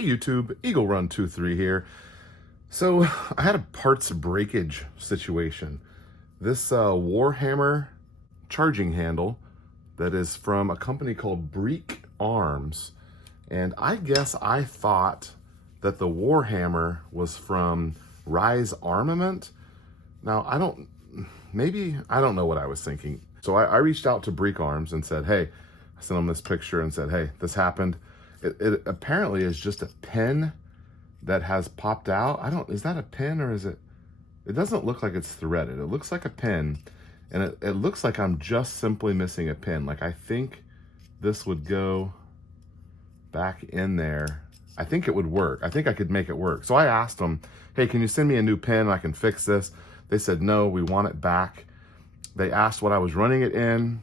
Hey YouTube, Eagle Run 23 here. So I had a parts breakage situation. This Warhammer charging handle that is from a company called Break Arms. And I guess I thought that the Warhammer was from Rise Armament. Now I don't know what I was thinking. So I reached out to Break Arms and said, hey, I sent them this picture and said, hey, this happened. It apparently is just a pin that has popped out. Is that a pin or is it? It doesn't look like it's threaded. It looks like a pin, and it looks like I'm just simply missing a pin. Like I think this would go back in there. I think it would work. I think I could make it work. So I asked them, hey, can you send me a new pin? I can fix this. They said, no, we want it back. They asked what I was running it in,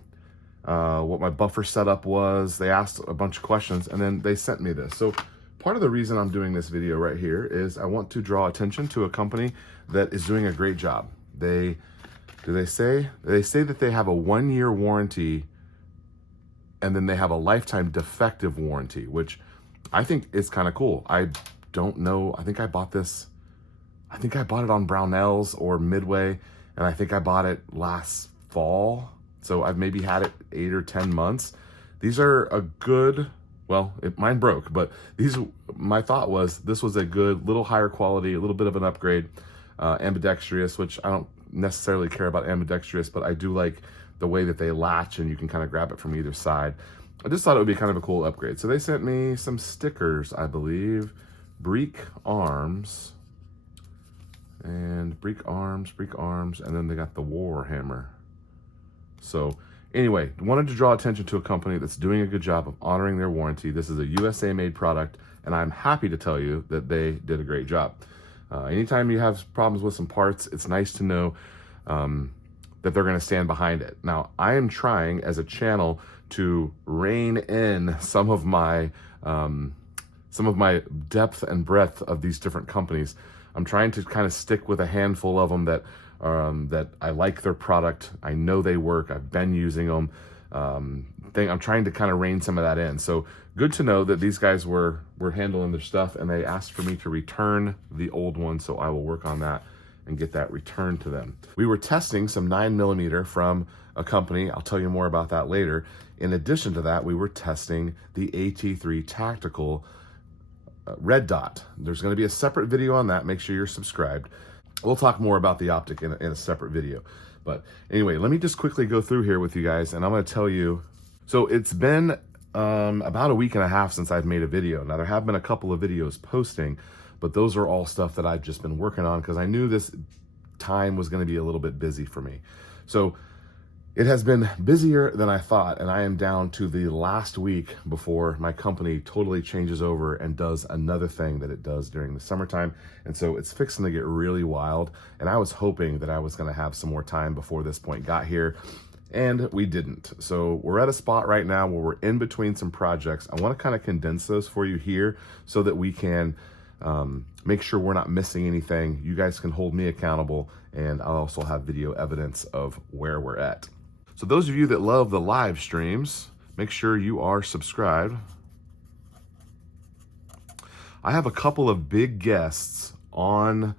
what my buffer setup was. They asked a bunch of questions, and then they sent me this. So part of the reason I'm doing this video right here is I want to draw attention to a company that is doing a great job. They say that they have a 1-year warranty, and then they have a lifetime defective warranty, which I think is kind of cool. I don't know. I think I bought it on Brownells or Midway, and I think I bought it last fall. So I've maybe had it 8 or 10 months. These are a good, well, mine broke, but my thought was this was a good, little higher quality, a little bit of an upgrade, ambidextrous, which I don't necessarily care about ambidextrous, but I do like the way that they latch and you can kind of grab it from either side. I just thought it would be kind of a cool upgrade. So they sent me some stickers, I believe, Break Arms, and and then they got the Warhammer. So anyway, wanted to draw attention to a company that's doing a good job of honoring their warranty. This is a USA made product, and I'm happy to tell you that they did a great job. Anytime you have problems with some parts, it's nice to know that they're going to stand behind it. Now, I am trying as a channel to rein in some of my depth and breadth of these different companies. I'm trying to kind of stick with a handful of them that I like their product. I know they work. I've been using them. I'm trying to kind of rein some of that in. So good to know that these guys were handling their stuff, and they asked for me to return the old one. So I will work on that and get that returned to them. We were testing some 9mm from a company. I'll tell you more about that later. In addition to that, we were testing the AT3 Tactical red dot. There's going to be a separate video on that. Make sure you're subscribed. We'll talk more about the Optic in a separate video. But anyway, let me just quickly go through here with you guys, and I'm going to tell you. So it's been about a week and a half since I've made a video. Now, there have been a couple of videos posting, but those are all stuff that I've just been working on because I knew this time was going to be a little bit busy for me. So it has been busier than I thought, and I am down to the last week before my company totally changes over and does another thing that it does during the summertime. And so it's fixing to get really wild, and I was hoping that I was going to have some more time before this point got here, and we didn't. So we're at a spot right now where we're in between some projects. I want to kind of condense those for you here so that we can make sure we're not missing anything. You guys can hold me accountable, and I'll also have video evidence of where we're at. So those of you that love the live streams, make sure you are subscribed. I have a couple of big guests on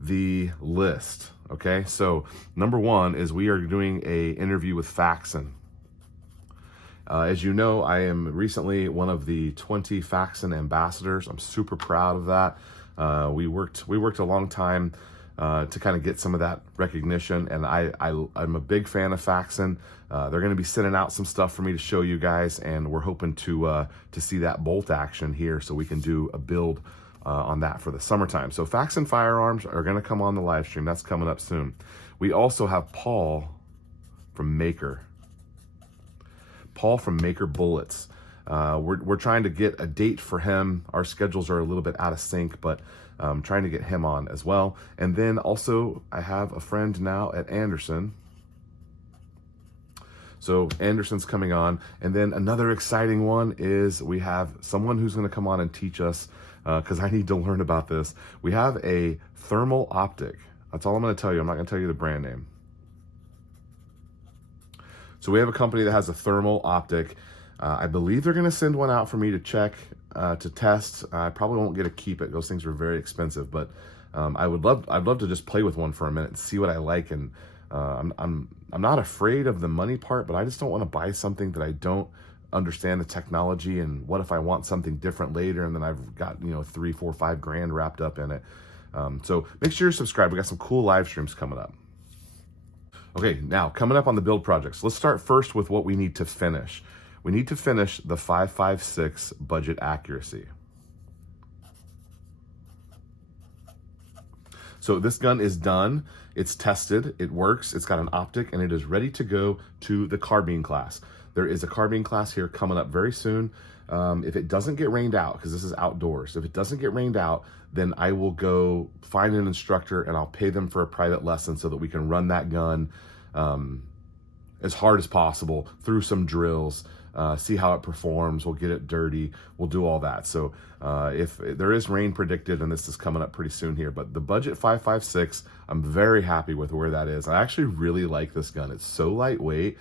the list, okay? So number one is we are doing a interview with Faxon. As you know, I am recently one of the 20 Faxon ambassadors. I'm super proud of that. We worked a long time to kind of get some of that recognition, and I'm a big fan of Faxon. They're going to be sending out some stuff for me to show you guys, and we're hoping to see that bolt action here so we can do a build on that for the summertime. So Faxon firearms are going to come on the live stream. That's coming up soon. We also have Paul from Maker Bullets. We're trying to get a date for him. Our schedules are a little bit out of sync, but trying to get him on as well. And then also I have a friend now at Anderson. So Anderson's coming on. And then another exciting one is we have someone who's going to come on and teach us, because I need to learn about this. We have a thermal optic. That's all I'm going to tell you. I'm not going to tell you the brand name. So we have a company that has a thermal optic. I believe they're going to send one out for me to check. to test. I probably won't get to keep it. Those things are very expensive, but I'd love to just play with one for a minute and see what I like. And I'm not afraid of the money part, but I just don't want to buy something that I don't understand the technology. And what if I want something different later, and then I've got, you know, 3, 4, 5 grand wrapped up in it. So make sure you're subscribed. We got some cool live streams coming up. Okay, now coming up on the build projects, let's start first with what we need to finish. We need to finish the 5.56 budget accuracy. So this gun is done, it's tested, it works, it's got an optic, and it is ready to go to the carbine class. There is a carbine class here coming up very soon. If it doesn't get rained out, because this is outdoors, if it doesn't get rained out, then I will go find an instructor and I'll pay them for a private lesson so that we can run that gun as hard as possible through some drills, see how it performs. We'll get it dirty. We'll do all that. So if there is rain predicted, and this is coming up pretty soon here, but the budget 5.56, I'm very happy with where that is. I actually really like this gun. It's so lightweight.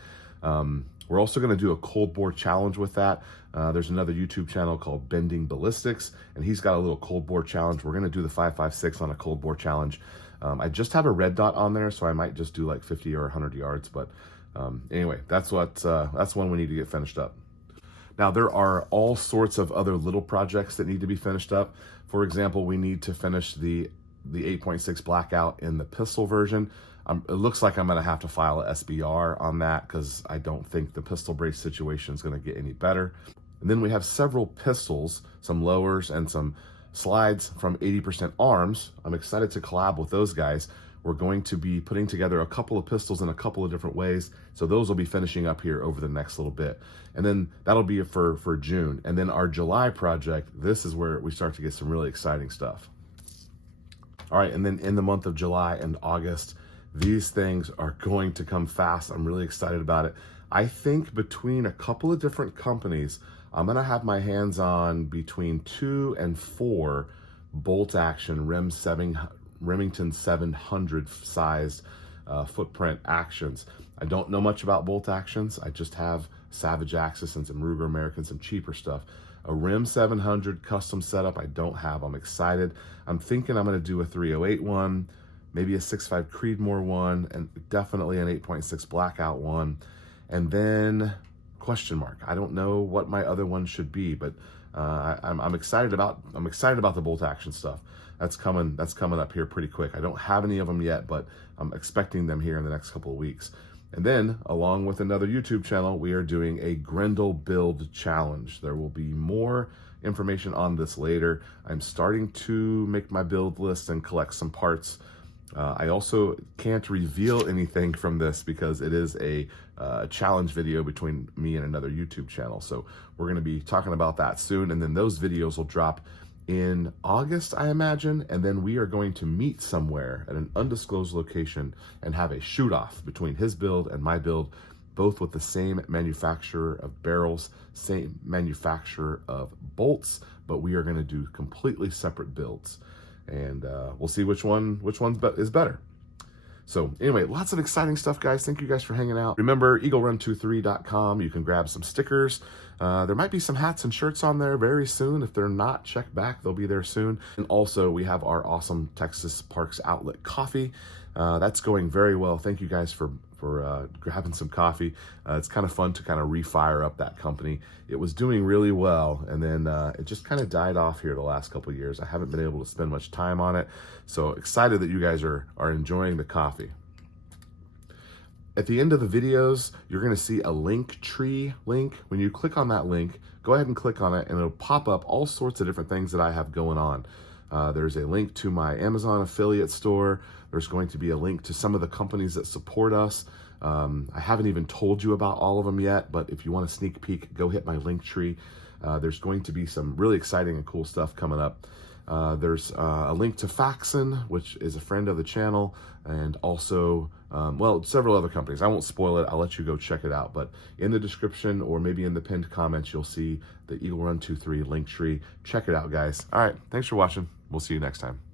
We're also going to do a cold bore challenge with that. There's another YouTube channel called Bending Ballistics, and he's got a little cold bore challenge. We're going to do the 5.56 on a cold bore challenge. I just have a red dot on there, so I might just do like 50 or 100 yards. But anyway, that's one we need to get finished up. Now, there are all sorts of other little projects that need to be finished up. For example, we need to finish the 8.6 blackout in the pistol version. It looks like I'm going to have to file a SBR on that because I don't think the pistol brace situation is going to get any better. And then we have several pistols, some lowers and some slides from 80% Arms. I'm excited to collab with those guys. We're going to be putting together a couple of pistols in a couple of different ways. So those will be finishing up here over the next little bit. And then that'll be for June. And then our July project, this is where we start to get some really exciting stuff. All right, and then in the month of July and August, these things are going to come fast. I'm really excited about it. I think between a couple of different companies, I'm gonna have my hands on between 2 and 4 bolt action Remington 700 sized footprint actions. I don't know much about bolt actions. I just have Savage Axis and some Ruger American, some cheaper stuff. A Rem 700 custom setup I don't have. I'm excited. I'm thinking I'm gonna do a 308 one, maybe a 6.5 Creedmoor one, and definitely an 8.6 Blackout one. And then question mark. I don't know what my other one should be, but I'm excited about the bolt action stuff. That's coming up here pretty quick. I don't have any of them yet, but I'm expecting them here in the next couple of weeks. And then, along with another YouTube channel, we are doing a Grendel build challenge. There will be more information on this later. I'm starting to make my build list and collect some parts. I also can't reveal anything from this because it is a challenge video between me and another YouTube channel. So we're going to be talking about that soon. And then those videos will drop in August, I imagine. And then we are going to meet somewhere at an undisclosed location and have a shoot off between his build and my build, both with the same manufacturer of barrels, same manufacturer of bolts, but we are going to do completely separate builds. And we'll see which one is better. So anyway, lots of exciting stuff, guys. Thank you guys for hanging out. Remember, eaglerun23.com. You can grab some stickers. There might be some hats and shirts on there very soon. If they're not, check back. They'll be there soon. And also, we have our awesome Texas Parks Outlet coffee. That's going very well. Thank you guys for grabbing some coffee. It's kind of fun to kind of refire up that company. It was doing really well, and then it just kind of died off here the last couple of years. I haven't been able to spend much time on it, so excited that you guys are enjoying the coffee. At the end of the videos, you're going to see a link tree link. When you click on that link, go ahead and click on it, and it'll pop up all sorts of different things that I have going on. There's a link to my Amazon affiliate store. There's going to be a link to some of the companies that support us. I haven't even told you about all of them yet, but if you want a sneak peek, go hit my link tree. There's going to be some really exciting and cool stuff coming up. There's a link to Faxon, which is a friend of the channel, and also, well, several other companies. I won't spoil it. I'll let you go check it out. But in the description or maybe in the pinned comments, you'll see the Eagle Run 23 link tree. Check it out, guys. All right. Thanks for watching. We'll see you next time.